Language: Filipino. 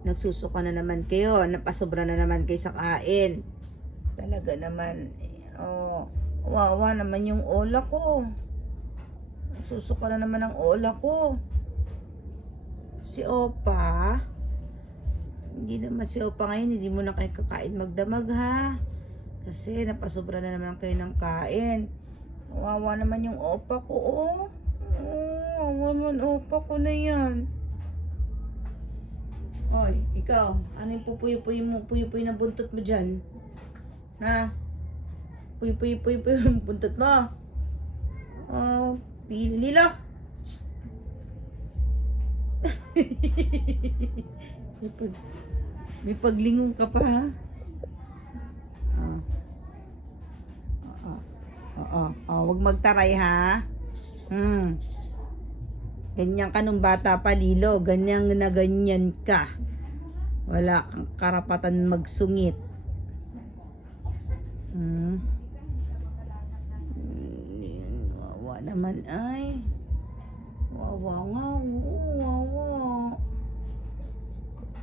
Nagsusuka na naman kayo. Napasobra na naman kayo sa kain. Talaga naman. Oh, wawa naman yung ola ko. Susuka na naman ang ola ko. Si Opa. Hindi naman si Opa ngayon. Hindi mo na kayo kakain magdamag ha. Kasi napasobra na naman kayo ng kain. Wawa naman yung Opa ko oh. Oh, wawa naman Opa ko na yan. Hoy, ikaw, ano yung pupuy-puy mo, puy-puy na buntot mo dyan? Na? Puy-puy yung buntot mo? Oh, Lilo! may paglingon ka pa, ha? Wag magtaray, ha? Ganyan ka nung bata pa, Lilo. Ganyan na ganyan ka. Wala kang karapatan magsungit. Wawa naman ay. Wawa nga.